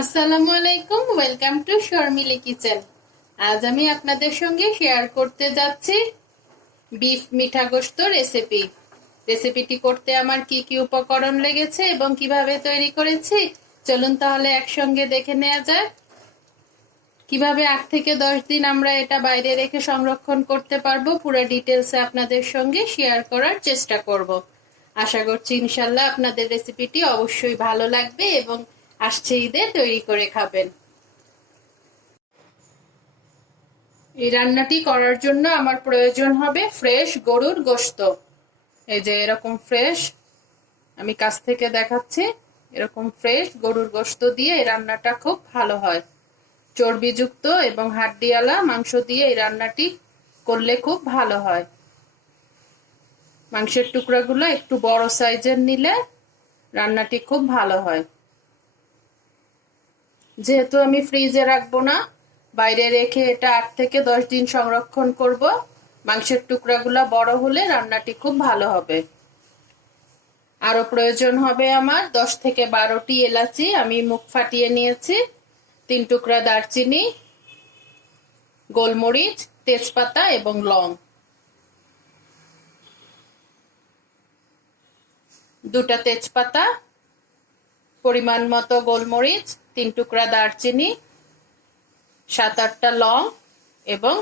আসসালামু আলাইকুম, welcome to Sharmili kitchen. আজ আমি আপনাদের সঙ্গে শেয়ার করতে যাচ্ছি বিফ মিঠা গোশত রেসিপিটি করতে আমার কি কি উপকরণ লেগেছে এবং কিভাবে তৈরি করেছি চলুন তাহলে একসঙ্গে দেখে নেওয়া যায়। কিভাবে 8 থেকে 10 দিন আমরা এটা বাইরে রেখে সংরক্ষণ করতে পারবো পুরো ডিটেলসে আপনাদের সঙ্গে শেয়ার করার চেষ্টা করব। আশা করছি ইনশাল্লাহ আপনাদের রেসিপিটি অবশ্যই ভালো লাগবে এবং আসছে ঈদে তৈরি করে খাবেন। এই রান্নাটি করার জন্য আমার প্রয়োজন হবে ফ্রেশ গরুর গোশত। এই যে এরকম ফ্রেশ, আমি কাছ থেকে দেখাচ্ছি, এরকম ফ্রেশ গরুর গোশত দিয়ে এই রান্নাটা খুব ভালো হয়। চর্বিযুক্ত এবং হাড্ডিওয়ালা মাংস দিয়ে এই রান্নাটি করলে খুব ভালো হয়। মাংসের টুকরাগুলো একটু বড় সাইজের নিলে রান্নাটি খুব ভালো হয়। যেহেতু আমি ফ্রিজে রাখবো না, বাইরে রেখে এটা 8 থেকে 10 দিন সংরক্ষণ করব, মাংসের টুকরাগুলো বড় হলে রান্নাটি খুব ভালো হবে। আরো প্রয়োজন হবে আমার 10 থেকে 12টি এলাচি, আমি মুখ ফাটিয়ে নিয়েছি, 3 টুকরা দারচিনি, গোলমরিচ, তেজপাতা এবং লং, 2টা তেজপাতা, পরিমাণ মতো গোলমরিচ, 3 টুকরা দারচিনি, 7-8টা লং এবং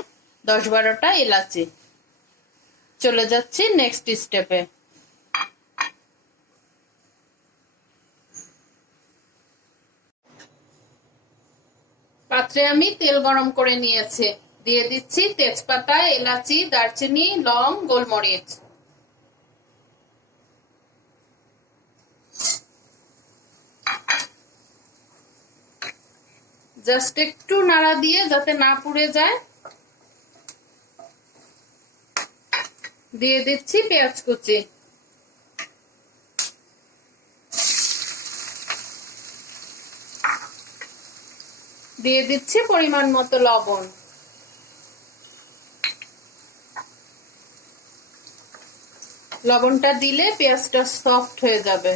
10-12টা এলাচি। চলে যাচ্ছি নেক্সট স্টেপে। পাত্রে আমি তেল গরম করে নিয়েছি, দিয়ে দিচ্ছি তেজপাতা, এলাচি, দারচিনি, লং, গোলমরিচ। জাস্ট একটু নাড়া দিয়ে যাতে না পুড়ে যায়। দিয়ে দিচ্ছি পেঁয়াজ কুচি, দিয়ে দিচ্ছি পরিমাণ মতো লবণ। লবণটা দিলে পেঁয়াজটা সফট হয়ে যাবে।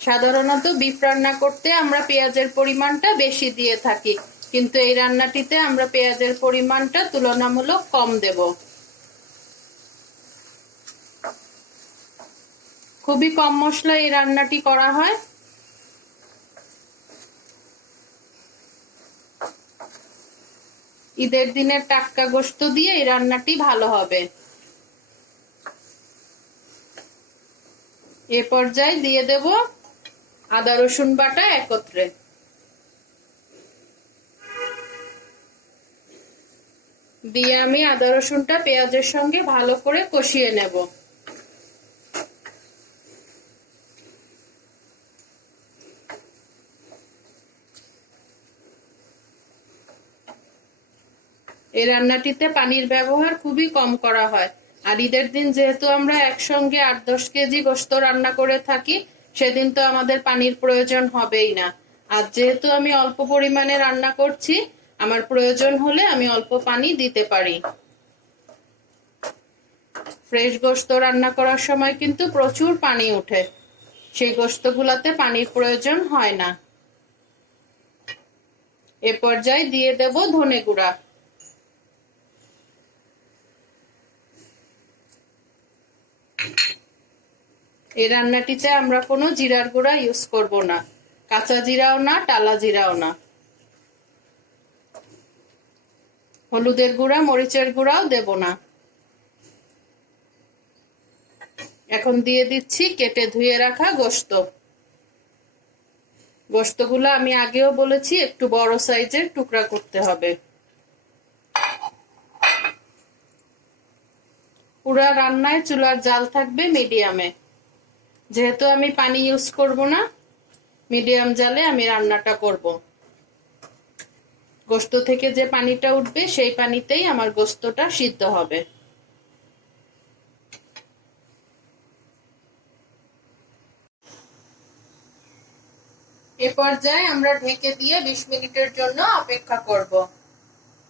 সাধারণত বিফ রান্না করতে আমরা পেঁয়াজের পরিমাণটা বেশি দিয়ে থাকি, কিন্তু এই রান্নাটিতে আমরা পেঁয়াজের পরিমাণটা তুলনামূলক কম দেব। খুবই কম মশলায় এই রান্নাটি করা হয়। ঈদের দিনের টাটকা গোশত দিয়ে এই রান্নাটি ভালো হবে। এ পর্যায়ে দিয়ে দেব আদা রসুন বাটা একত্রে। দিয়ে আমি আদা রসুনটা পেঁয়াজের সঙ্গে ভালো করে কষিয়ে নেব। এই রান্নাটিতে পানির ব্যবহার খুবই কম করা হয়। আর ঈদের দিন যেহেতু আমরা একসঙ্গে 8-10 কেজি গোশত রান্না করে থাকি, সেদিন তো আমাদের পানির প্রয়োজন হবেই না। আর যেহেতু আমি অল্প পরিমাণে রান্না করছি, আমার প্রয়োজন হলে আমি অল্প পানি দিতে পারি। ফ্রেশ গোশত রান্না করার সময় কিন্তু প্রচুর পানি ওঠে, সেই গোশতগুলোতে পানির প্রয়োজন হয় না। এ পর্যায়ে দিয়ে দেব ধনে গুঁড়া। এই রান্নাটিতে আমরা কোনো জিরার গুঁড়া ইউজ করব না, কাঁচা জিরাও না, টালা জিরাও না। হলুদের গুঁড়া, মরিচের গুঁড়াও দেব না। এখন দিয়ে দিচ্ছি কেটে ধুয়ে রাখা গোশত। গোশতগুলো আমি আগেও বলেছি একটু বড় সাইজের টুকরা করতে হবে। পুরা রান্নায় চুলার জাল থাকবে মিডিয়ামে। যেহেতু আমি পানি ইউজ করব না, মিডিয়াম জালে আমি রান্নাটা করব। গোশত থেকে যে পানিটা উঠবে সেই পানিতেই আমার গোশতটা সিদ্ধ হবে। এ পর্যায়ে আমরা ঢেকে দিয়ে 20 মিনিটের জন্য অপেক্ষা করব,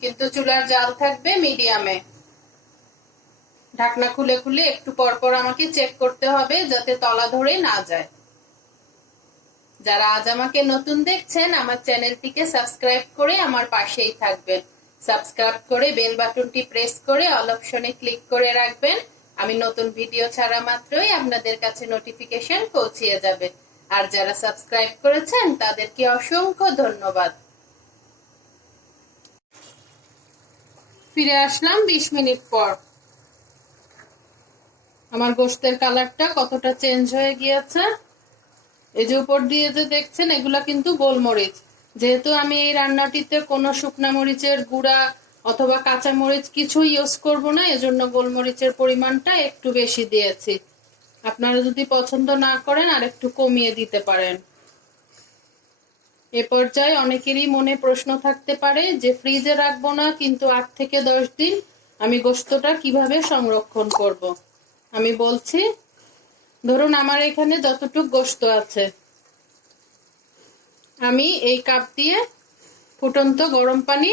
কিন্তু চুলার জাল থাকবে মিডিয়ামে। ঢাকনা খুলে খুলে একটু পর পর আমাকে চেক করতে হবে যাতে তলা ধরে না যায়। যারা আজ আমাকে নতুন দেখছেন, আমার চ্যানেলটিকে সাবস্ক্রাইব করে আমার পাশেই থাকবেন। সাবস্ক্রাইব করে বেল বাটনটি প্রেস করে অল অপশনে ক্লিক করে রাখবেন। আমি নতুন ভিডিও ছাড়া মাত্রই আপনাদের কাছে নোটিফিকেশন পৌঁছিয়ে যাবে। আর যারা সাবস্ক্রাইব করেছেন তাদেরকে অসংখ্য ধন্যবাদ। ফিরে আসলাম 20 মিনিট পর। আমার গোশতের কালারটা কতটা চেঞ্জ হয়ে গিয়েছে। এই যে উপর দিয়ে যে দেখছেন এগুলা কিন্তু গোলমরিচ। যেহেতু আমি এই রান্নাটিতে কোনো শুকনা মরিচের গুঁড়া অথবা কাঁচা মরিচ কিছু ইউজ করব না, এজন্য গোলমরিচের পরিমাণটা একটু বেশি দিয়েছি। আপনারা যদি পছন্দ না করেন আর একটু কমিয়ে দিতে পারেন। এ পর্যায়ে অনেকেরই মনে প্রশ্ন থাকতে পারে যে ফ্রিজে রাখবো না, কিন্তু 8 থেকে 10 দিন আমি গোশতটা কিভাবে সংরক্ষণ করব। আমি বলছি, ধরুন আমার এখানে যতটুকু গোশত আছে, আমি এই কাপ দিয়ে ফুটন্ত গরম পানি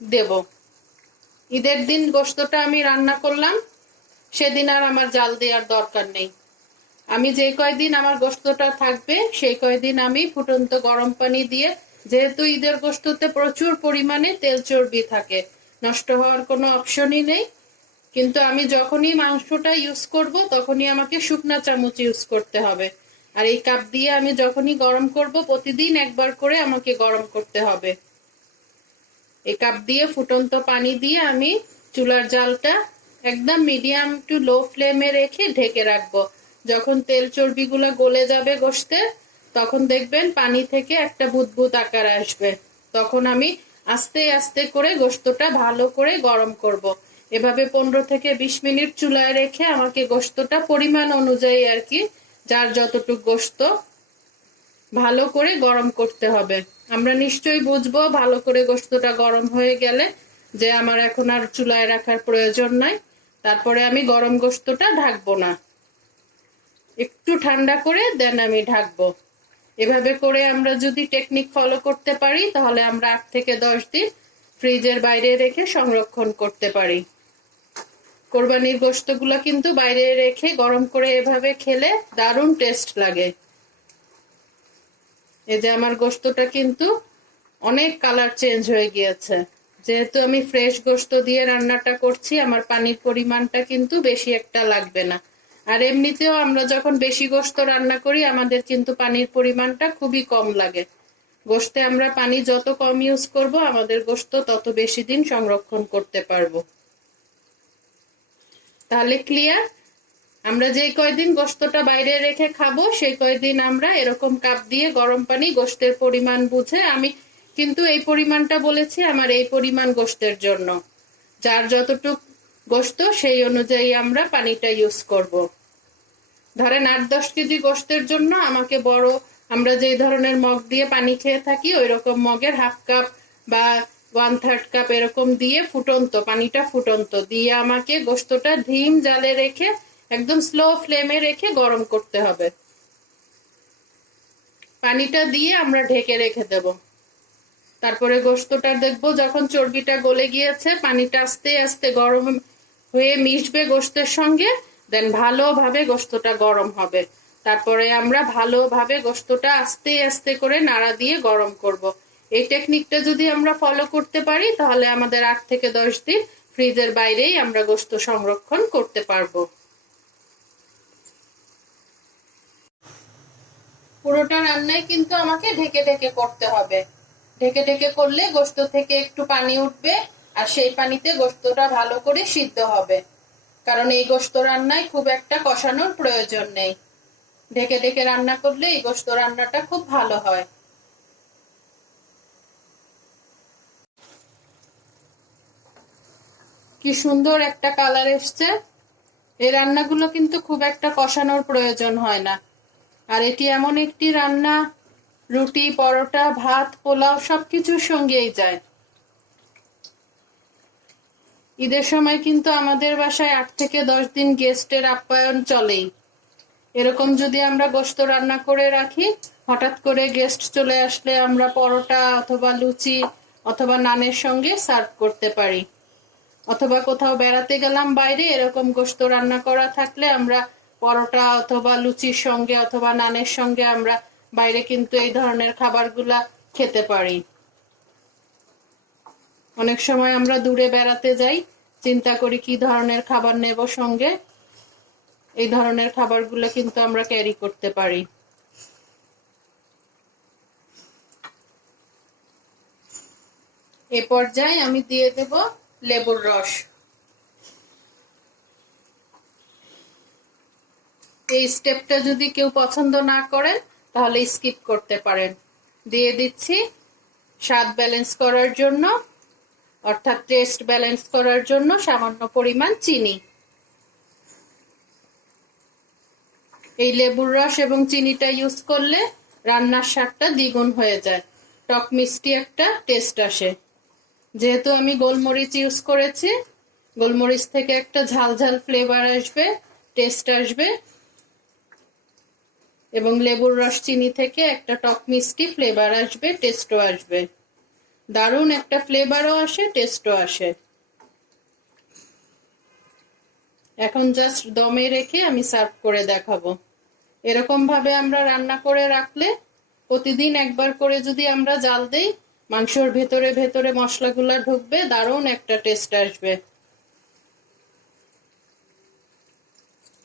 দেব। ঈদের দিন গোশতটা আমি রান্না করলাম, সেদিন আর আমার জাল দেওয়ার দরকার নেই। আমি যে কয়দিন আমার গোশতটা থাকবে সেই কয়দিন আমি ফুটন্ত গরম পানি দিয়ে, যেহেতু ঈদের গোশততে প্রচুর পরিমাণে তেল চর্বি থাকে, নষ্ট হওয়ার কোনো অপশনই নেই। কিন্তু আমি যখনই মাংসটা ইউজ করব তখনই আমাকে শুকনা চামচ ইউজ করতে হবে। আর এই কাপ দিয়ে আমি যখনই গরম করব প্রতিদিন একবার করে আমাকে গরম করতে হবে। এই কাপ দিয়ে ফুটন্ত পানি দিয়ে আমি চুলার জালটা একদম মিডিয়াম টু লো ফ্লেমে রেখে ঢেকে রাখবো। যখন তেল চর্বিগুলো গলে যাবে গোশতে, তখন দেখবেন পানি থেকে একটা বুদবুদ আকার আসবে। তখন আমি আস্তে আস্তে করে গোশতটা ভালো করে গরম করব। এভাবে 15 থেকে 20 মিনিট চুলায় রেখে আমাকে গোশতটা পরিমাণ অনুযায়ী আর কি, যার যতটুকু গোশত, ভালো করে গরম করতে হবে। আমরা নিশ্চয়ই বুঝবো ভালো করে গোশতটা গরম হয়ে গেলে যে আমার এখন আর চুলায় রাখার প্রয়োজন নাই। তারপরে আমি গরম গোশতটা ঢাকবো না, একটু ঠান্ডা করে দেন আমি ঢাকবো। এভাবে করে আমরা যদি টেকনিক ফলো করতে পারি তাহলে আমরা 8 থেকে 10 দিন ফ্রিজের বাইরে রেখে সংরক্ষণ করতে পারি। কোরবানির গোশতগুলো কিন্তু বাইরে রেখে গরম করে এভাবে খেলে দারুণ টেস্ট লাগে। এই যে আমার গোশতটা কিন্তু অনেক কালার চেঞ্জ হয়ে গিয়েছে। যেহেতু আমি ফ্রেশ গোশত দিয়ে রান্নাটা করছি, আমার পানির পরিমাণটা কিন্তু বেশি একটা লাগবে না। আর এমনিতেও আমরা যখন বেশি গোশত রান্না করি আমাদের কিন্তু পানির পরিমাণটা খুবই কম লাগে। গোশতে আমরা পানি যত কম ইউজ করব আমাদের গোশত তত বেশি দিন সংরক্ষণ করতে পারবো। তাহলে ক্লিয়ার? আমরা যে কয়দিন গোশতটা বাইরে রেখে খাবো সেই কয়দিন আমরা এরকম কাপ দিয়ে গরম পানি গোশতের পরিমাণ বুঝে, আমি কিন্তু এই পরিমাণটা বলেছি আমার এই পরিমাণ গোশতের জন্য, যার যতটুক গোশত সেই অনুযায়ী আমরা পানিটা ইউজ করব। ধরেন 8-10 কেজি গোশতের জন্য আমাকে বড়, আমরা যে ধরনের মগ দিয়ে পানি খেয়ে থাকি ওই রকম মগের হাফ কাপ বা 1/3 কাপ এরকম দিয়ে ফুটন্ত পানিটা ফুটন্ত দিয়ে আমাকে গোশতটা ধিম জালে রেখে একদম স্লো ফ্লেমে রেখে গরম করতে হবে। পানিটা দিয়ে আমরা ঢেকে রেখে দেব। তারপরে গোশতটা দেখবো যখন চর্বিটা গলে গিয়েছে, পানিটা আস্তে আস্তে গরম হয়ে মিশবে গোশতের সঙ্গে, দেন ভালোভাবে গোশতটা গরম হবে। তারপরে আমরা ভালোভাবে গোশতটা আস্তে আস্তে করে নাড়া দিয়ে গরম করব। এই টেকনিকটা যদি আমরা ফলো করতে পারি তাহলে আমাদের 8 থেকে 10 দিন ফ্রিজের বাইরেই আমরা গোশত সংরক্ষণ করতে পারবো। পুরোটা রান্নায় কিন্তু আমাকে ঢেকে ঢেকে করতে হবে। ঢেকে ঢেকে করলে গোশত থেকে একটু পানি উঠবে আর সেই পানিতে গোশতটা ভালো করে সিদ্ধ হবে। কারণ এই গোশত রান্নায় খুব একটা কষানোর প্রয়োজন নেই। ঢেকে ঢেকে রান্না করলে এই গোশত রান্নাটা খুব ভালো হয়। কি সুন্দর একটা কালার এসছে। এই রান্নাগুলো কিন্তু খুব একটা কষানোর প্রয়োজন হয় না। আর এটি এমন একটি রান্না রুটি, পরোটা, ভাত, পোলাও সবকিছুর সঙ্গেই যায়। ঈদের সময় কিন্তু আমাদের বাসায় 8 থেকে 10 দিন গেস্টের আপ্যায়ন চলেই। এরকম যদি আমরা গোশত রান্না করে রাখি, হঠাৎ করে গেস্ট চলে আসলে আমরা পরোটা অথবা লুচি অথবা নানের সঙ্গে সার্ভ করতে পারি। অথবা কোথাও বেড়াতে গেলাম বাইরে, এরকম গোশত রান্না করা থাকলে আমরা পরোটা অথবা লুচির সঙ্গে অথবা নানের সঙ্গে আমরা বাইরে কিন্তু এই ধরনের খাবারগুলা খেতে পারি। অনেক সময় আমরা দূরে বেড়াতে যাই, চিন্তা করি কি ধরনের খাবার নেব সঙ্গে, এই ধরনের খাবারগুলো কিন্তু আমরা ক্যারি করতে পারি। এ পর্যায়ে আমি দিয়ে দেব লেবুর রস। এই স্টেপটা যদি কেউ পছন্দ না করেন তাহলে স্কিপ করতে পারেন। দিয়ে দিচ্ছি স্বাদ ব্যালেন্স করার জন্য, অর্থাৎ টেস্ট ব্যালেন্স করার জন্য সামান্য পরিমাণ চিনি। এই লেবুর রস এবং চিনিটা ইউজ করলে রান্নার স্বাদটা দ্বিগুণ হয়ে যায়, টক মিষ্টি একটা টেস্ট আসে। যেহেতু আমি গোলমরিচ ইউজ করেছি, গোলমরিচ থেকে একটা ঝাল ঝাল ফ্লেভার আসবে, টেস্ট আসবে, এবং লেবুর রস চিনি থেকে একটা টক মিষ্টি ফ্লেভার আসবে, টেস্টও আসবে। দারুণ একটা ফ্লেভারও আসে, টেস্টও আসে। এখন জাস্ট দমে রেখে আমি সার্ভ করে দেখাবো। এরকম ভাবে আমরা রান্না করে রাখলে, প্রতিদিন একবার করে যদি আমরা জাল দেই, মাংসর ভেতরে ভেতরে মশলাগুলা ঢুকবে, দারুণ একটা টেস্ট আসবে।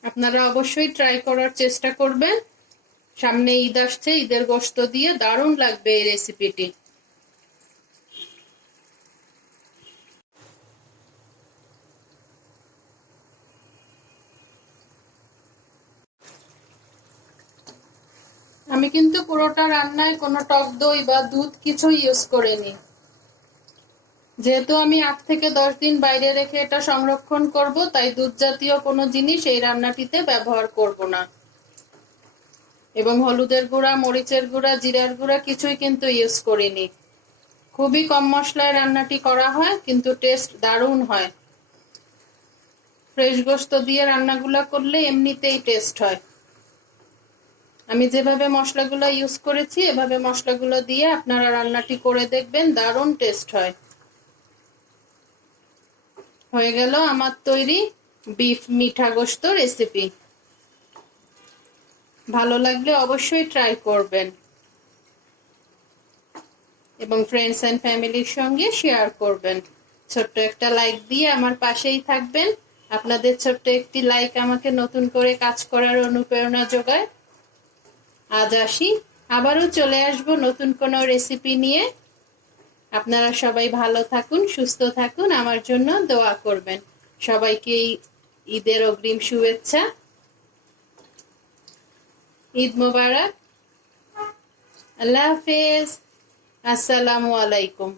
আপনারা অবশ্যই ট্রাই করার চেষ্টা করবেন। সামনে ঈদ আসছে, ঈদের গোশত দিয়ে দারুণ লাগবে এই রেসিপিটি। আমি কিন্তু পুরোটা রান্নায় কোনো টক দই বা দুধ কিছু ইউজ করিনি। যেহেতু আমি 8 থেকে 10 দিন বাইরে রেখে এটা সংরক্ষণ করব, তাই দুধ জাতীয় কোনো জিনিস এই রান্নাটিতে ব্যবহার করব না। এবং হলুদের গুঁড়া, মরিচের গুঁড়া, জিরার গুঁড়া কিছুই কিন্তু ইউজ করিনি। খুবই কম মশলায় রান্নাটি করা হয়, কিন্তু টেস্ট দারুণ হয়। ফ্রেশ গোশত দিয়ে রান্নাগুলো করলে এমনিতেই টেস্ট হয়। আমি যেভাবে মশলাগুলো ইউজ করেছি, এভাবে মশলাগুলো দিয়ে আপনারা রান্নাটি করে দেখবেন, দারুণ টেস্ট হয়। হয়ে গেল আমার তৈরি বিফ মিঠা গোশত রেসিপি। ভালো লাগলে অবশ্যই ট্রাই করবেন এবং ফ্রেন্ডস এন্ড ফ্যামিলির সঙ্গে শেয়ার করবেন। ছোট্ট একটা লাইক দিয়ে আমার পাশেই থাকবেন। আপনাদের ছোট্ট একটি লাইক আমাকে নতুন করে কাজ করার অনুপ্রেরণা যোগায়। আজ আসি, আবারও চলে আসব নতুন কোনো রেসিপি নিয়ে। আপনারা সবাই ভালো থাকুন, সুস্থ থাকুন, আমার জন্য দোয়া করবেন। সবাইকে ঈদের অগ্রিম শুভেচ্ছা। ঈদ মোবারক। আল্লাহ হাফেজ। আসসালামু আলাইকুম।